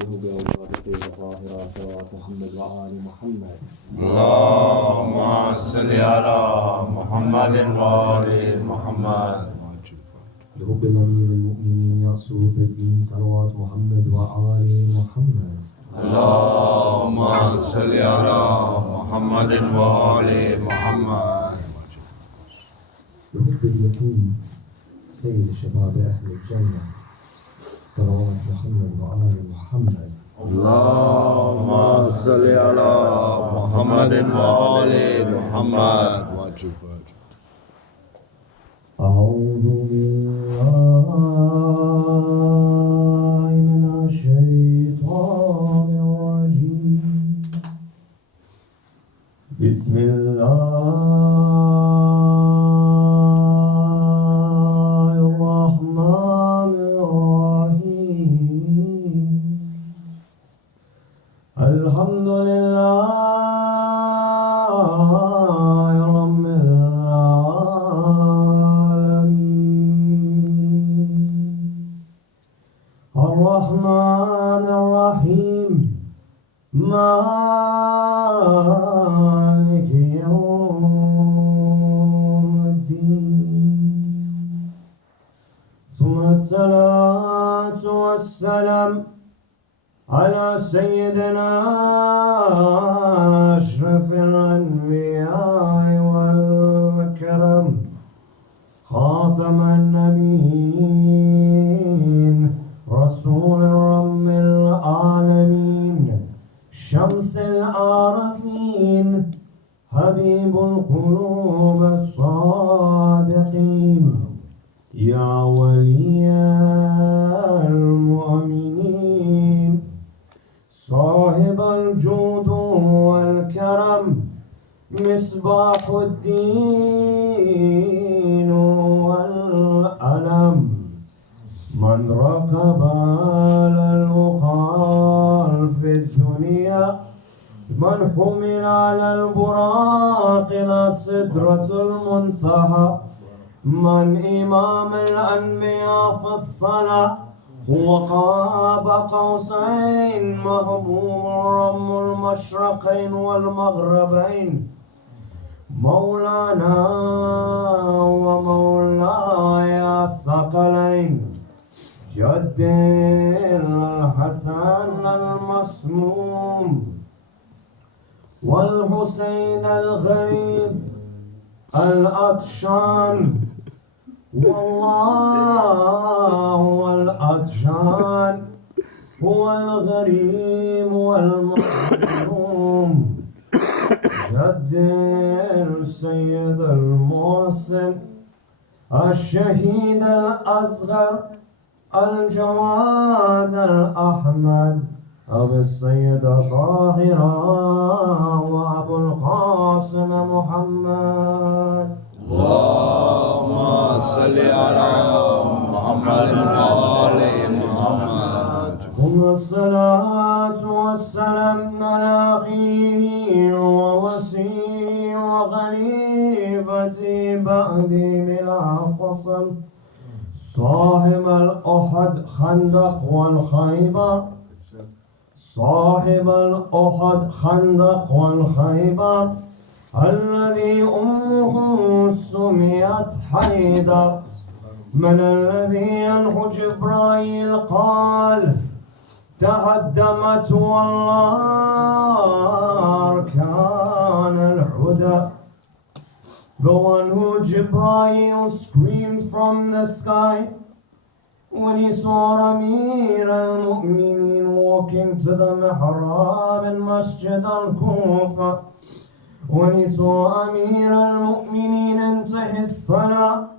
له بأولاد سيد الطاهرة صلوات محمد وآل محمد. اللهم صل على محمد وآل محمد. لحب الأمير المؤمنين يعصوب الدين صلوات محمد وآل محمد. اللهم صل على محمد وآل محمد. لحب اليتيم سيد شباب أهل الجنة صلوات محمد وآل محمد. اللهم صل على محمد وآل محمد. أعوذ بالله من الشيطان الرجيم. بسم الله الرحمن الرحيم. الحمد لله رب العالمين الرحمن الرحيم مالك يوم الدين ثم الصلاة والسلام على سيدنا أشرف الأنبياء والكرم خاتم النبيين رسول رب العالمين شمس العارفين حبيب القلوب الصادقين يا ولي المؤمنين صاحب الجود والكرم مصباح الدين والألم من ركب على الوقار في الدنيا من حمل على البراق إلى سدرة المنتهى من إمام الأنبياء في الصلاة هو قاب قوسين محبوب رب المشرقين والمغربين مولانا ومولاي الثقلين جد الحسن المسموم والحسين الغريب الأطشان والله هو الأطشان هو الغريب والمظلوم جد السيد المحسن الشهيد الأصغر الجواد الأحمد أبو السيدة طاهرة وأبو القاسم محمد. اللهم صل على محمد وآل محمد. ثم الصلاة والسلام على أخيه ووسيء وخليفتي بعدي بلا فصل صاحب الأحد خندق والخيبر صاحب الأحد خندق والخيبر الذي أمه سميت حيدر من الذي ينحو جبرائيل قال تهدمت والله أركان الهدى. The one who Jibreel screamed from the sky when he saw Amir al-Mu'mineen walking to the mihrab in Masjid al-Kufa. When he saw Amir al-Mu'mineen enter his salah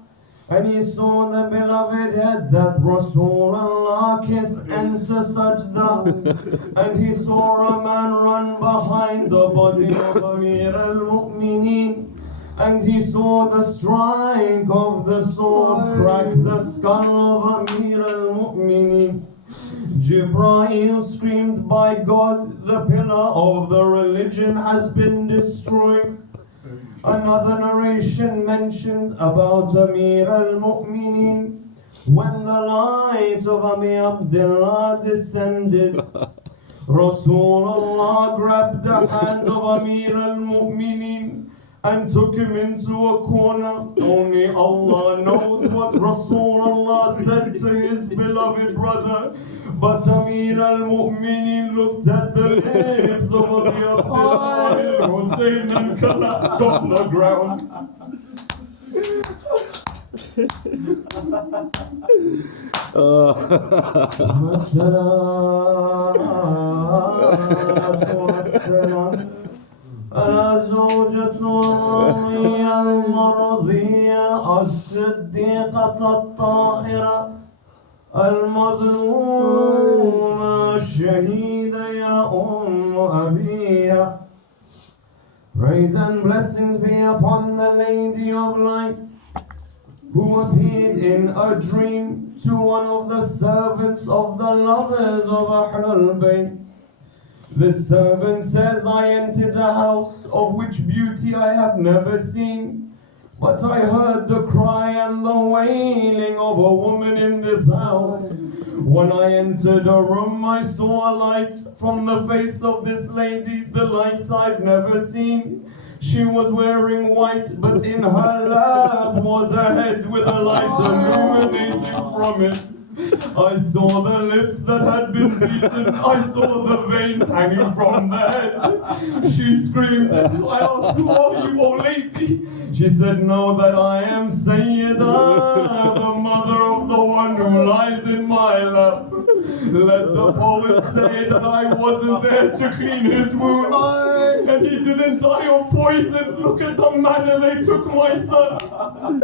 and he saw the beloved head that Rasulullah kissed enter sajda and he saw a man run behind the body of Amir al-Mu'mineen and he saw the strike of the sword crack the skull of Amir al-Mu'mineen. Jibreel screamed, by God, the pillar of the religion has been destroyed. Another narration mentioned about Amir al-Mu'mineen When the light of Abi Abdullah descended, Rasulullah grabbed the hands of Amir al-Mu'mineen and took him into a corner. Only Allah knows what Rasulullah said to his beloved brother. But Amir al-Mu'mineen looked at the lips of Abi Abdullah al-Hussein and collapsed on the ground. والسلام على زوجة الرضية المرضية الصديقة الطاهرة المظلومة الشهيدة يا أبيها. Praise and blessings be upon the Lady of Light, who appeared in a dream to one of the servants of the lovers of Ahlul Bayt. The servant says, I entered a house of which beauty I have never seen, but I heard the cry and the wailing of a woman in this house. When I entered a room, I saw a light from the face of this lady, the lights I've never seen. She was wearing white, but in her lap was a head with a light illuminating from it. I saw the lips that had been beaten. I saw the veins hanging from the head. She screamed. I asked, who are you, O lady? She said, know that I am Sayyidah, the mother of the one who lies in my lap. Let the poet say that I wasn't there to clean his wounds, and he didn't die of poison. Look at the manner they took my son.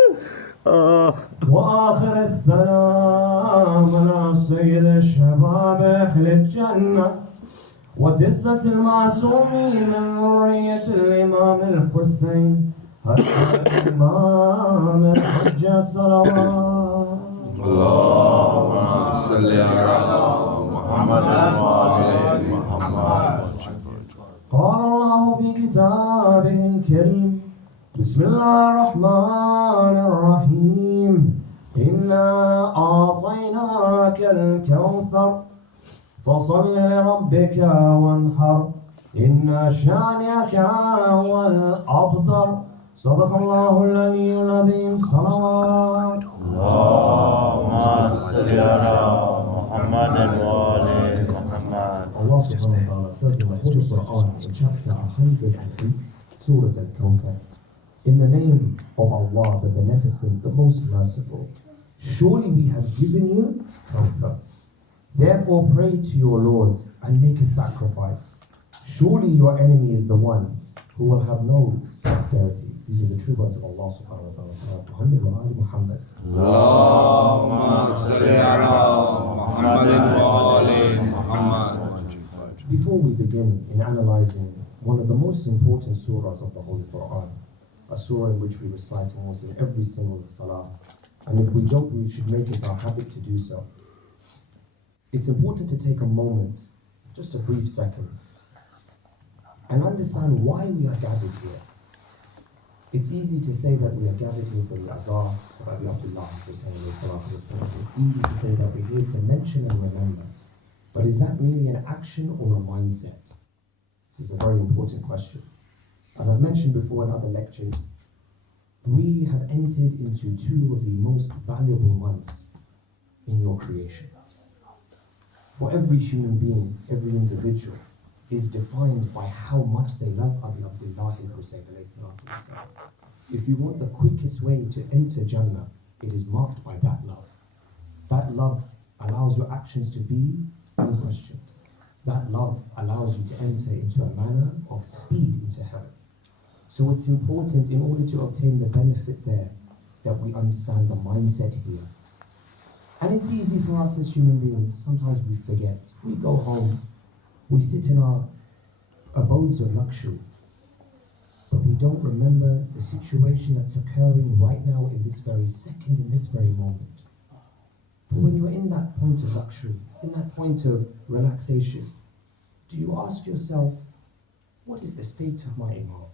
وآخر السلام على سيد الشباب أهل الجنة وتسة المعصومين من ذرية الإمام الحسين الإمام الحجة صلوات اللهم صل على محمد وآل محمد. قال الله في كتابه الكريم بسم الله الرحمن الرحيم إنا أعطيناك الكوثر فصل لربك وانحر إن شانئك هو الأبتر. صدق الله العلي العظيم. صلوات اللهم صل على محمد وآل محمد. Allah subhanahu wa ta'ala says in the Holy Quran in chapter 108, Surah Al-Kawthar, in the name of Allah, the Beneficent, the Most Merciful, surely we have given you Kawthar. Therefore pray to your Lord and make a sacrifice. Surely your enemy is the one who will have no posterity. These are the true words of Allah subhanahu wa ta'ala. Salawat Muhammad wa ali Muhammad. Allahumma salli ala Muhammad wa ali Muhammad. Before we begin in analyzing one of the most important surahs of the Holy Quran, a surah in which we recite almost in every single salah, and if we don't, we should make it our habit to do so. It's important to take a moment, just a brief second, and understand why we are gathered here. It's easy to say that we are gathered here for the azar of Abi Abdullah Hussein. It's easy to say that we're here to mention and remember. But is that merely an action or a mindset? This is a very important question. As I've mentioned before in other lectures, we have entered into two of the most valuable months in your creation. For every human being, every individual is defined by how much they love Abi Abdullah Hussein. If you want the quickest way to enter Jannah, it is marked by that love. That love allows your actions to be unquestioned. That love allows you to enter into a manner of speed into heaven. So it's important, in order to obtain the benefit there, that we understand the mindset here. And it's easy for us as human beings, sometimes we forget. We go home, we sit in our abodes of luxury, but we don't remember the situation that's occurring right now in this very second, in this very moment. But when you're in that point of luxury, in that point of relaxation, do you ask yourself, what is the state of my Imam?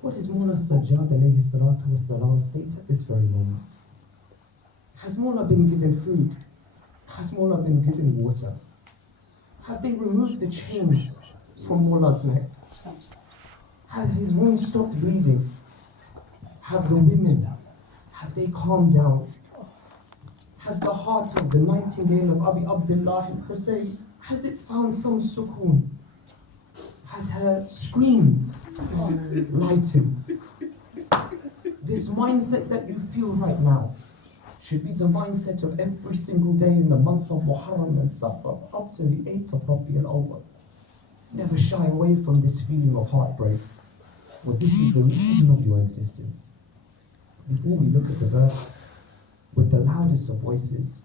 What is Mawlana Sajjad alayhi salatu was salam state at this very moment? Has Mullah been given food? Has Mullah been given water? Have they removed the chains from Mullah's neck? Have his wounds stopped bleeding? Have the women, have they calmed down? Has the heart of the nightingale of Abi Abdullah al-Hussein, has it found some sukoon? Has her screams lightened? This mindset that you feel right now should be the mindset of every single day in the month of Muharram and Safar up to the 8th of Rabi al-Awwal. Never shy away from this feeling of heartbreak, for this is the reason of your existence. Before we look at the verse, with the loudest of voices,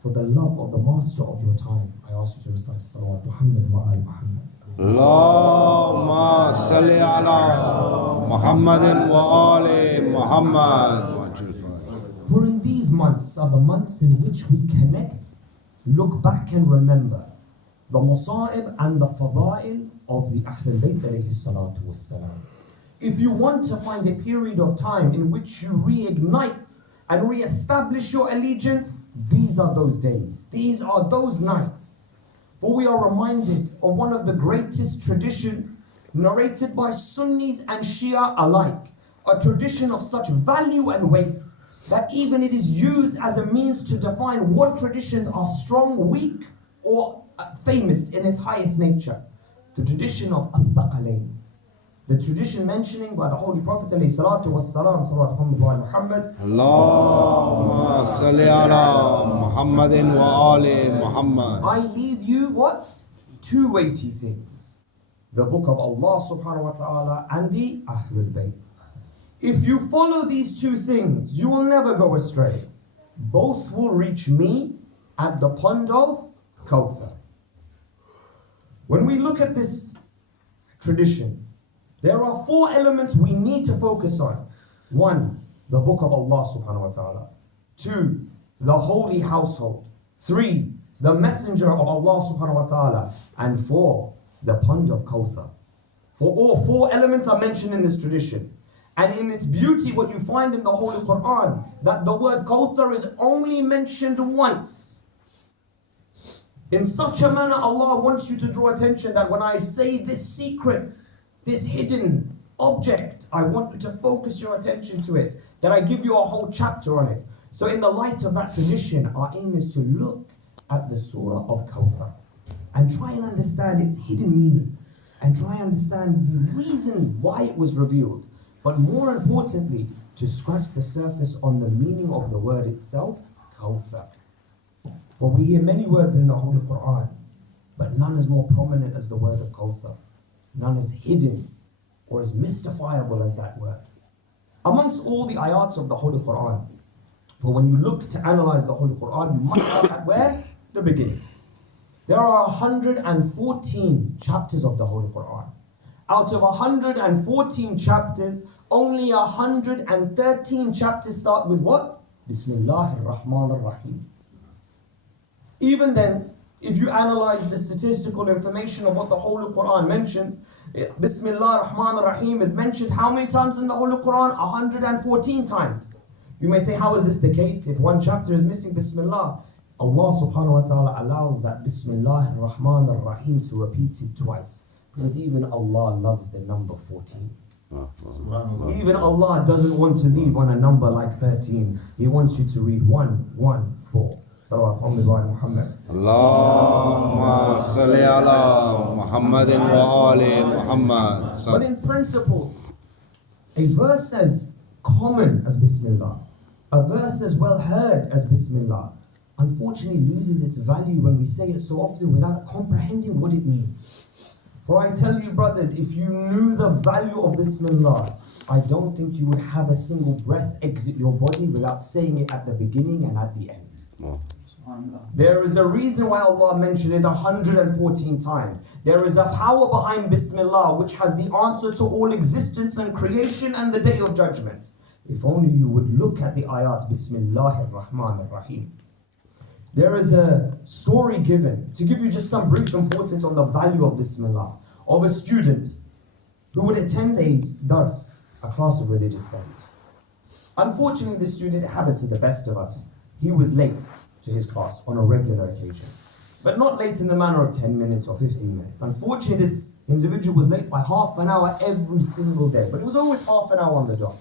for the love of the master of your time, I ask you to recite Salawat Muhammad wa Ali Muhammad. Allahumma salli ala Muhammadin wa ali Muhammad. For in these months are the months in which we connect, look back and remember the Musa'ib and the Fada'il of the Ahlul Bayt alayhi salatu wassalam. If you want to find a period of time in which you reignite and re-establish your allegiance, these are those days. These are those nights. For we are reminded of one of the greatest traditions narrated by Sunnis and Shia alike, a tradition of such value and weight that even it is used as a means to define what traditions are strong, weak, or famous in its highest nature. The tradition of Al-Thaqalayn. The tradition mentioning by the Holy Prophet ﷺ, Salawat Muhammad, Allahumma salli ala Muhammadin wa ali Muhammad. I leave you what? Two weighty things. The book of Allah subhanahu wa ta'ala and the Ahlul Bayt. If you follow these two things, you will never go astray. Both will reach me at the pond of Kawthar. When we look at this tradition, there are four elements we need to focus on. One, the book of Allah subhanahu wa ta'ala. Two, the holy household. Three, the messenger of Allah subhanahu wa ta'ala. And four, the pond of Kawthar. For all four elements are mentioned in this tradition. And in its beauty, what you find in the Holy Quran, that the word Kawthar is only mentioned once. In such a manner, Allah wants you to draw attention that when I say this secret, this hidden object, I want you to focus your attention to it, that I give you a whole chapter on it. So in the light of that tradition, our aim is to look at the Surah of Kawthar and try and understand its hidden meaning and try and understand the reason why it was revealed. But more importantly, to scratch the surface on the meaning of the word itself, Kawthar. For we hear many words in the Holy Quran, but none is more prominent as the word of Kawthar. None is hidden or as mystifiable as that word. Amongst all the ayats of the Holy Quran, for when you look to analyze the Holy Quran, you must start at where? The beginning. There are 114 chapters of the Holy Quran. Out of 114 chapters, only 113 chapters start with what? Bismillahir Rahmanir Rahim. Even then, if you analyze the statistical information of what the Holy Quran mentions, Bismillah ar-Rahman ar-Rahim is mentioned how many times in the Holy Quran? 114 times. You may say, how is this the case? If one chapter is missing Bismillah, Allah subhanahu wa ta'ala allows that Bismillah ar-Rahman ar-Rahim to repeat it twice. Because even Allah loves the number 14. Even Allah doesn't want to leave on a number like 13. He wants you to read 114. Salawat Muhammad. Allahumma salli ala Muhammadin wa ali Muhammad. But in principle, a verse as common as Bismillah, a verse as well heard as Bismillah, unfortunately loses its value when we say it so often without comprehending what it means. For I tell you, brothers, if you knew the value of Bismillah, I don't think you would have a single breath exit your body without saying it at the beginning and at the end. There is a reason why Allah mentioned it 114 times. There is a power behind Bismillah which has the answer to all existence and creation and the day of judgment. If only you would look at the ayat Bismillahir Rahmanir Rahim. There is a story given to give you just some brief importance on the value of Bismillah, of a student who would attend a dars, a class of religious studies. Unfortunately, the student, it happens to the best of us, he was late to his class on a regular occasion. But not late in the manner of 10 minutes or 15 minutes. Unfortunately, this individual was late by half an hour every single day, but it was always half an hour on the dot.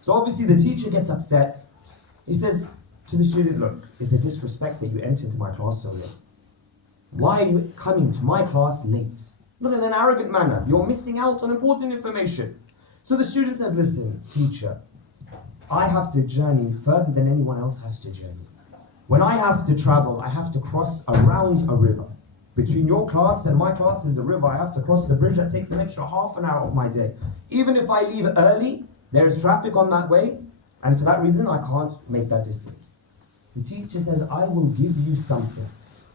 So obviously the teacher gets upset. He says to the student, look, it's a disrespect that you enter into my class so late. Why are you coming to my class late? Not in an arrogant manner. You're missing out on important information. So the student says, listen, teacher, I have to journey further than anyone else has to journey. When I have to travel, I have to cross around a river. Between your class and my class is a river. I have to cross the bridge. That takes an extra half an hour of my day. Even if I leave early, there is traffic on that way, and for that reason, I can't make that distance. The teacher says, I will give you something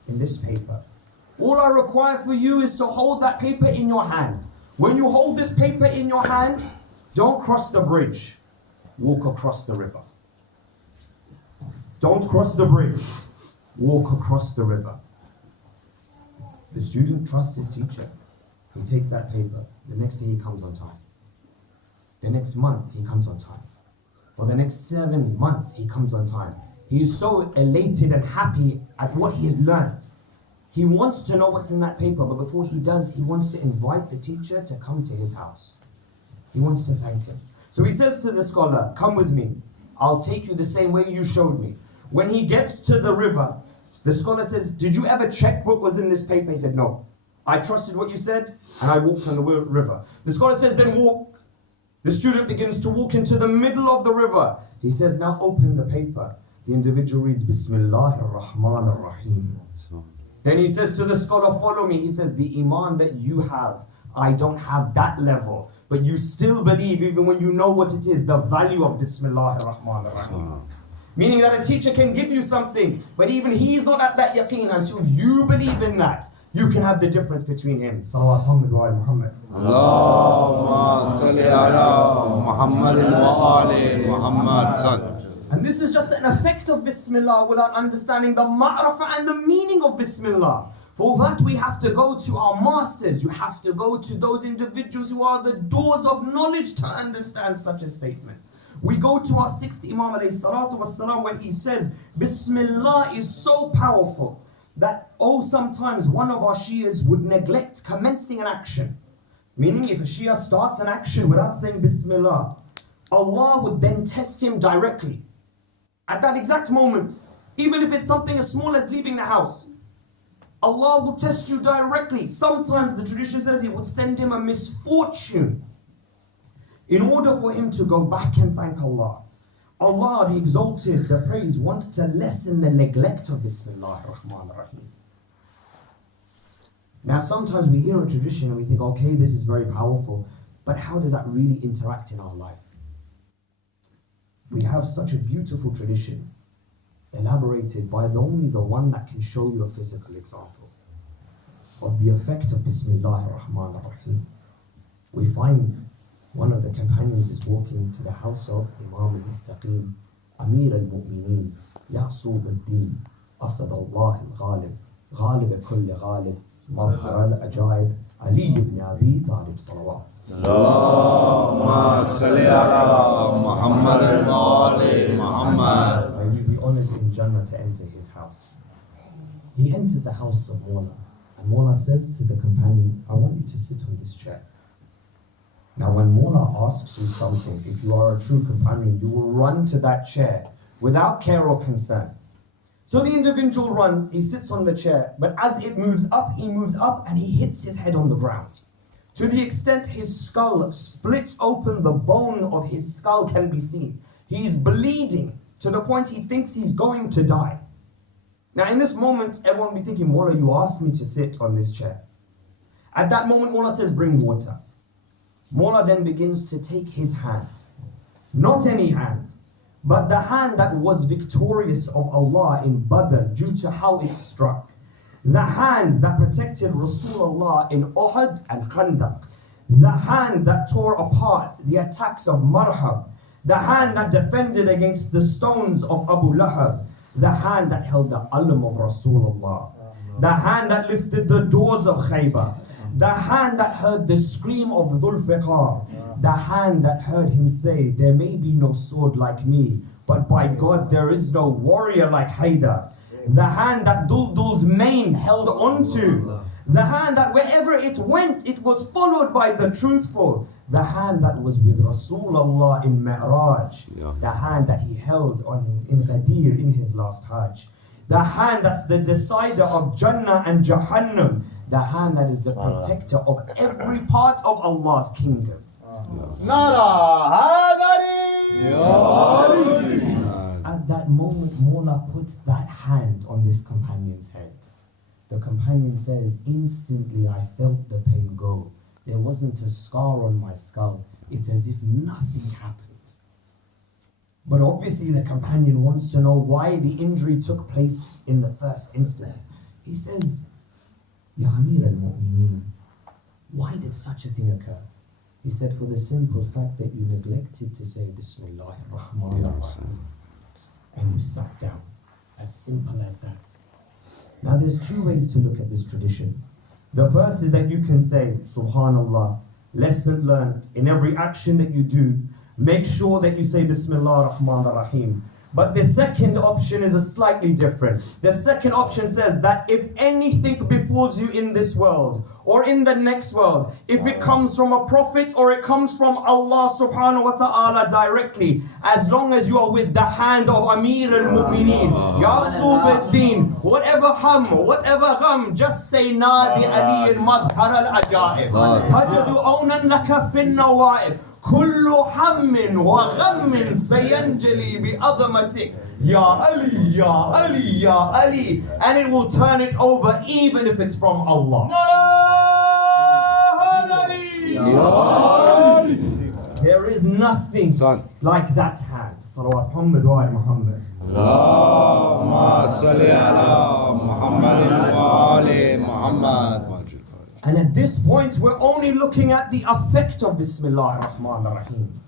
in this paper. All I require for you is to hold that paper in your hand. When you hold this paper in your hand, don't cross the bridge. Walk across the river. Don't cross the bridge. Walk across the river. The student trusts his teacher. He takes that paper. The next day he comes on time. The next month he comes on time. For the next 7 months he comes on time. He is so elated and happy at what he has learned. He wants to know what's in that paper, but before he does, he wants to invite the teacher to come to his house. He wants to thank him. So he says to the scholar, come with me. I'll take you the same way you showed me. When he gets to the river, the scholar says, did you ever check what was in this paper? He said, no. I trusted what you said, and I walked on the river. The scholar says, then walk. The student begins to walk into the middle of the river. He says, now open the paper. The individual reads, Bismillahir Rahmanir Rahim. Then he says to the scholar, follow me. He says, the iman that you have, I don't have that level. But you still believe, even when you know what it is, the value of Bismillahir Rahmanir Rahim. Meaning that a teacher can give you something, but even he's not at that yaqeen until you believe in that. You can have the difference between him. Salawat Muhammad. Allahumma salli ala Muhammadin wa ali Muhammad. And this is just an effect of Bismillah without understanding the ma'rafah and the meaning of Bismillah. For that we have to go to our masters. You have to go to those individuals who are the doors of knowledge to understand such a statement. We go to our 6th Imam alayhi salatu wassalam, where he says, Bismillah is so powerful that, sometimes one of our Shias would neglect commencing an action. Meaning if a Shia starts an action without saying Bismillah, Allah would then test him directly. At that exact moment, even if it's something as small as leaving the house, Allah will test you directly. Sometimes the tradition says He would send him a misfortune in order for him to go back and thank Allah. Allah, the Exalted, the Praise, wants to lessen the neglect of Bismillah ar-Rahman ar-Rahim. Now sometimes we hear a tradition and we think, okay, this is very powerful, but how does that really interact in our life? We have such a beautiful tradition, elaborated by only the one that can show you a physical example of the effect of Bismillah ar-Rahman ar-Rahim. We find one of the companions is walking to the house of Imam al-Muttaqeen, Amir al-Mu'mineen, Ya'sub al-Din, Asad Allah al-Ghalib, Ghalib al-Kulli Ghalib, Mabhar al-Ajaib, Ali ibn Abi Talib salawat. Allahumma salli ala Muhammadin wa ali Muhammad. May we be honored in Jannah to enter his house. He enters the house of Mawla, and Mawla says to the companion, I want you to sit on this chair. Now when Mawla asks you something, if you are a true companion, you will run to that chair without care or concern. So the individual runs, he sits on the chair, but as it moves up, he moves up and he hits his head on the ground. To the extent his skull splits open, the bone of his skull can be seen. He's bleeding to the point he thinks he's going to die. Now in this moment, everyone will be thinking, Mawla, you asked me to sit on this chair. At that moment, Mawla says, bring water. Mawla then begins to take his hand. Not any hand, but the hand that was victorious of Allah in Badr due to how it struck. The hand that protected Rasulullah in Uhud and Khandaq. The hand that tore apart the attacks of Marhab. The hand that defended against the stones of Abu Lahab. The hand that held the alam of Rasulullah. The hand that lifted the doors of Khaybar. The hand that heard the scream of Dhul Fiqar. The hand that heard him say, there may be no sword like me But by God, there is no warrior like Haydar. The hand that Duldul's mane held onto. The hand that wherever it went, it was followed by the truthful. The hand that was with Rasulullah in Mi'raj. The hand that he held on him in Ghadir in his last Hajj. The hand that's the decider of Jannah and Jahannam. The hand that is the protector of every part of Allah's kingdom. At that moment, Mawla puts that hand on this companion's head. The companion says, instantly I felt the pain go. There wasn't a scar on my skull. It's as if nothing happened. But obviously the companion wants to know why the injury took place in the first instance. He says, Ya Amir al-Mu'mineen, why did such a thing occur? He said, for the simple fact that you neglected to say Bismillah ar-Rahman ar-Rahim. And you sat down. As simple as that. Now there's two ways to look at this tradition. The first is that you can say, Subhanallah, lesson learned in every action that you do, make sure that you say Bismillah ar-Rahman ar-Rahim. But the second option is a slightly different. The second option says that if anything befalls you in this world or in the next world, if it comes from a prophet or it comes from Allah subhanahu wa ta'ala directly, as long as you are with the hand of Amir al-Mu'mineen, Yasub al-Din, whatever hum, whatever gham, just say Nadi Ali al-Madhar al-Ajaib. Tajadu awnan laka fin nawaib. كل هم وغم سينجلي بعظمتك يا علي يا علي يا علي, and it will turn it over even if it's from Allah. There is nothing like that hand. Salawat Muhammad wa Muhammad. Allahumma salli ala Muhammadin wa ali Muhammad. And at this point, we're only looking at the effect of Bismillah ar-Rahman ar-Rahim.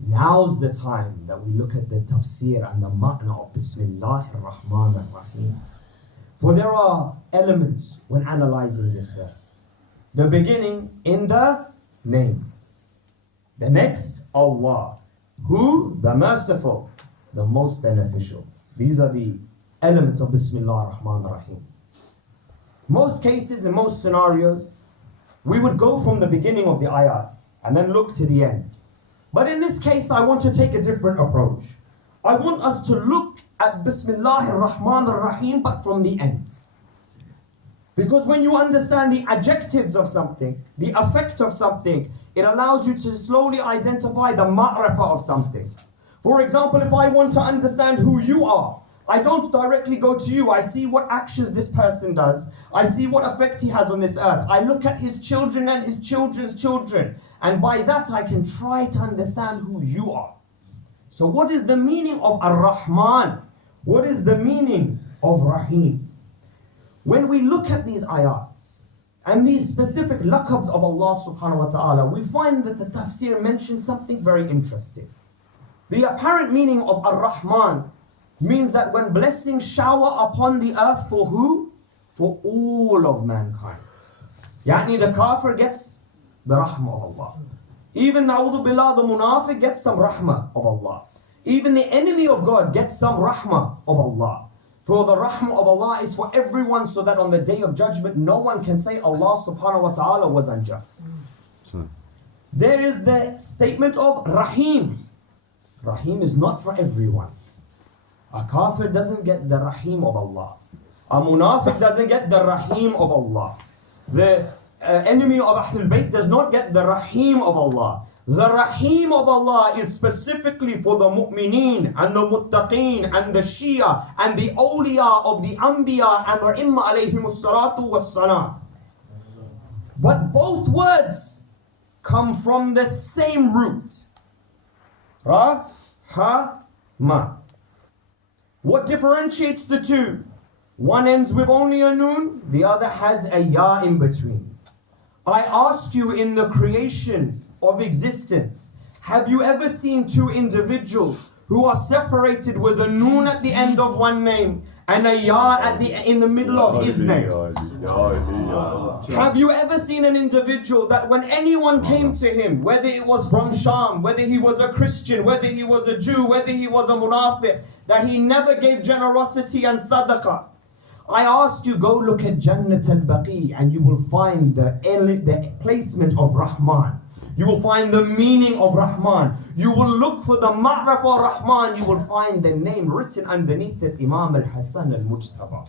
Now's the time that we look at the tafsir and the ma'na of Bismillah ar-Rahman ar-Rahim. For there are elements when analyzing this verse. The beginning in the name. The next, Allah. Who? The merciful, the most beneficial. These are the elements of Bismillah ar-Rahman ar-Rahim. Most cases, in most scenarios, we would go from the beginning of the ayat and then look to the end. But in this case, I want to take a different approach. I want us to look at Bismillah ar-Rahman ar-Rahim, but from the end. Because when you understand the adjectives of something, the effect of something, it allows you to slowly identify the ma'rifah of something. For example, if I want to understand who you are, I don't directly go to you. I see what actions this person does. I see what effect he has on this earth. I look at his children and his children's children. And by that I can try to understand who you are. So what is the meaning of Ar-Rahman? What is the meaning of Rahim? When we look at these ayats and these specific laqabs of Allah subhanahu wa ta'ala, we find that the tafsir mentions something very interesting. The apparent meaning of Ar-Rahman means that when blessings shower upon the earth for who? For all of mankind. Yani the kafir gets the rahmah of Allah. Even na'udhu billah, the munafiq gets some rahmah of Allah. Even the enemy of God gets some rahmah of Allah. For the rahmah of Allah is for everyone, so that on the day of judgment no one can say Allah subhanahu wa ta'ala was unjust. There is the statement of Rahim. Rahim is not for everyone. A kafir doesn't get the Rahim of Allah. A munafiq doesn't get the Rahim of Allah. The enemy of Ahlul Bayt does not get the Rahim of Allah. The Rahim of Allah is specifically for the mu'mineen and the muttaqeen and the Shia and the awliya of the Anbiya and the Imma alayhimus salatu was salam. But both words come from the same root. Ra, ha, ma. What differentiates the two? One ends with only a noon, the other has a ya in between. I ask you, in the creation of existence, have you ever seen two individuals who are separated with a noon at the end of one name and a ya in the middle of his name. Have you ever seen an individual that when anyone came to him, whether it was from Sham, whether he was a Christian, whether he was a Jew, whether he was a munafiq, that he never gave generosity and sadaqah? I asked you, go look at Jannat al-Baqi and you will find the placement of Rahman. You will find the meaning of Rahman. You will look for the ma'raf of Rahman. You will find the name written underneath it, Imam al-Hasan al-Mujtaba.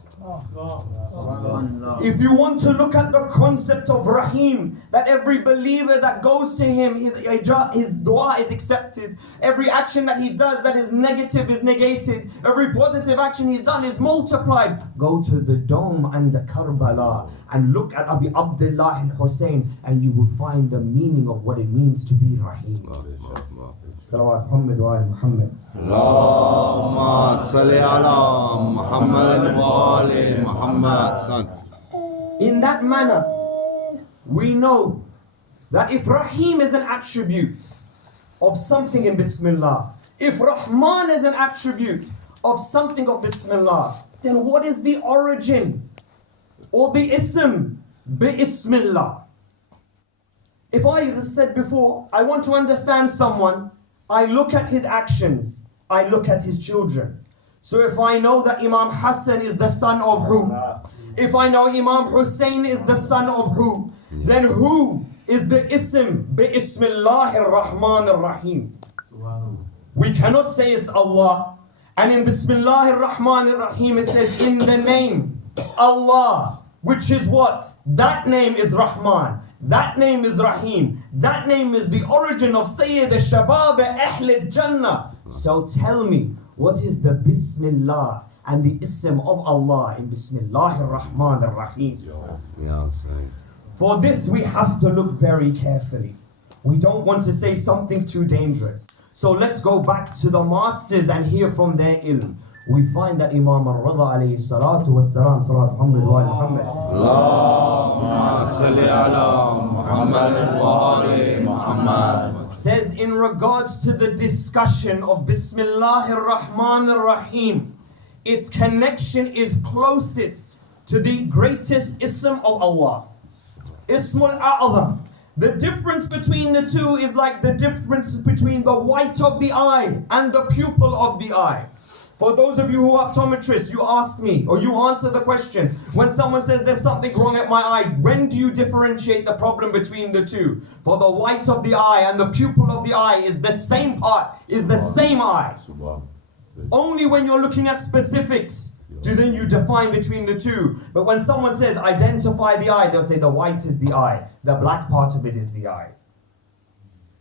If you want to look at the concept of Rahim, that every believer that goes to him, his dua is accepted. Every action that he does that is negative is negated. Every positive action he's done is multiplied. Go to the dome under Karbala and look at Abi Abdullah al-Hussein and you will find the meaning of what it means to be Rahim. Salawat Muhammad wa ali Muhammad. Allahumma salli ala Muhammad wa ali Muhammad. In that manner, we know that if Rahim is an attribute of something in Bismillah, if Rahman is an attribute of something of Bismillah, then what is the origin or the ism bi-Ismillah? If I, as I said before, I want to understand someone, I look at his actions, I look at his children. So if I know that Imam Hassan is the son of who? If I know Imam Hussein is the son of who? Then who is the ism bi-Ismillahir Rahmanir Rahim? We cannot say it's Allah. And in Bismillahir Rahmanir Rahim it says in the name Allah, which is what? That name is Rahman. That name is Rahim. That name is the origin of Sayyid al-Shabab Ahl al-Jannah. So tell me, what is the Bismillah and the Ism of Allah in Bismillahir Rahmanir Rahim? For this we have to look very carefully. We don't want to say something too dangerous. So let's go back to the masters and hear from their ilm. We find that Imam al-Rida alayhi salatu wassalam, Salat Muhammad wa Muhammad, Allahumma salli ala Muhammad wa ali Muhammad, says in regards to the discussion of Bismillahir Rahmanir Rahim, its connection is closest to the greatest ism of Allah, Ismul A'zam. The difference between the two is like the difference between the white of the eye and the pupil of the eye. For those of you who are optometrists, you ask me, or you answer the question, when someone says there's something wrong at my eye, when do you differentiate the problem between the two? For the white of the eye and the pupil of the eye is the same part, is the same eye. Only when you're looking at specifics do then you define between the two. But when someone says identify the eye, they'll say the white is the eye, the black part of it is the eye.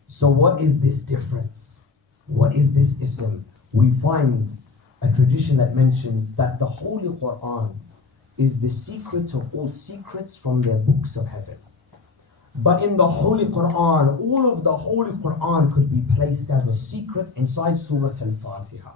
So what is this difference? What is this ism? We find a tradition that mentions that the Holy Quran is the secret of all secrets from their books of heaven. But in the Holy Quran, all of the Holy Quran could be placed as a secret inside Surah Al-Fatiha.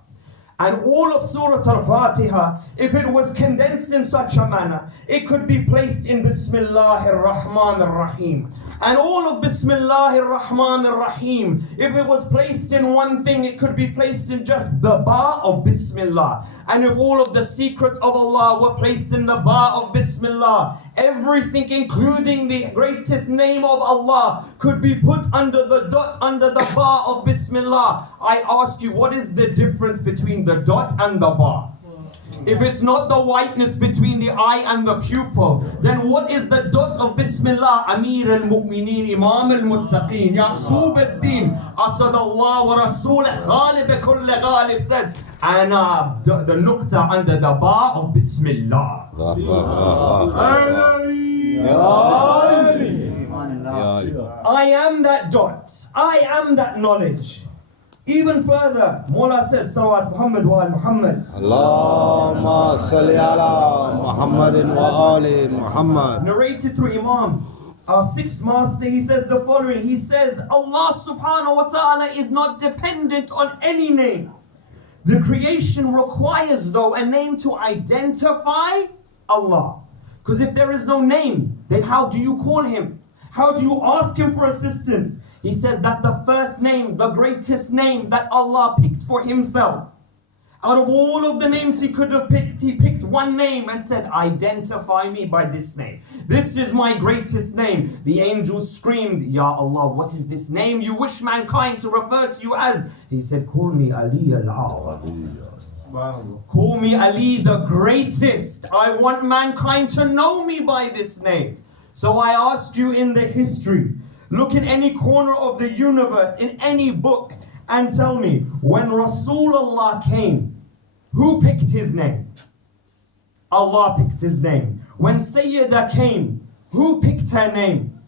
And all of Surah Al-Fatiha, if it was condensed in such a manner, it could be placed in Bismillahir Rahmanir Rahim. And all of Bismillahir Rahmanir Rahim, if it was placed in one thing, it could be placed in just the ba of Bismillah. And if all of the secrets of Allah were placed in the ba of Bismillah, everything including the greatest name of Allah could be put under the dot, under the ba of Bismillah. I ask you, what is the difference between the dot and the ba? If it's not the whiteness between the eye and the pupil, then what is the dot of Bismillah? Amir al-Mu'mineen, Imam al-Muttaqeen, Ya'sub al-Din, Asad Allah wa Rasul Ghalib kull Ghalib says, Ana the nukta under the ba of Bismillah. I am that dot. I am that knowledge. Even further, Mawla says, Salawat Muhammad wa Muhammad. Allahumma salli ala Muhammadin wa ali Muhammad. Narrated through Imam, our sixth master, he says the following. He says, Allah subhanahu wa ta'ala is not dependent on any name. The creation requires, though, a name to identify Allah. Because if there is no name, then how do you call him? How do you ask him for assistance? He says that the first name, the greatest name that Allah picked for himself, Out of all of the names he could have picked, he picked one name and said, identify me by this name. This is my greatest name. The angels screamed, Ya Allah, what is this name you wish mankind to refer to you as? He said, call me Ali al-A'zam. Call me Ali the greatest. I want mankind to know me by this name. So I ask you in the history, look in any corner of the universe, in any book, and tell me, when Rasulullah came, who picked his name? Allah picked his name. When Sayyidah came, who picked her name?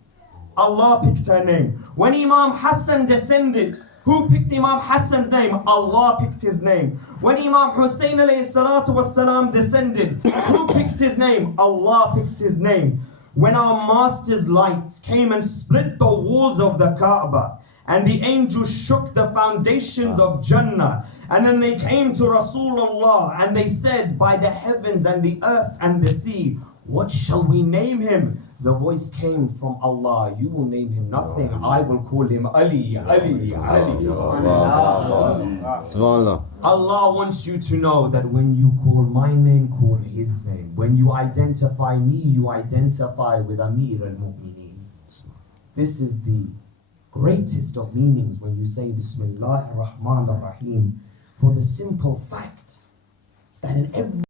Allah picked her name. When Imam Hassan descended, who picked Imam Hassan's name? Allah picked his name. When Imam Hussein alayhi salatu wassalam descended, who picked his name? Allah picked his name. When our master's light came and split the walls of the Kaaba, and the angels shook the foundations of Jannah, and then they came to Rasulullah and they said, by the heavens and the earth and the sea, what shall we name him? The voice came from Allah, you will name him nothing, I will call him Ali, Ali, Ali. Subhanallah. Allah wants you to know that when you call my name, call his name. When you identify me, you identify with Amir al-Mu'mineen. This is the greatest of meanings when you say Bismillah ar-Rahman ar-Rahim, for the simple fact that in every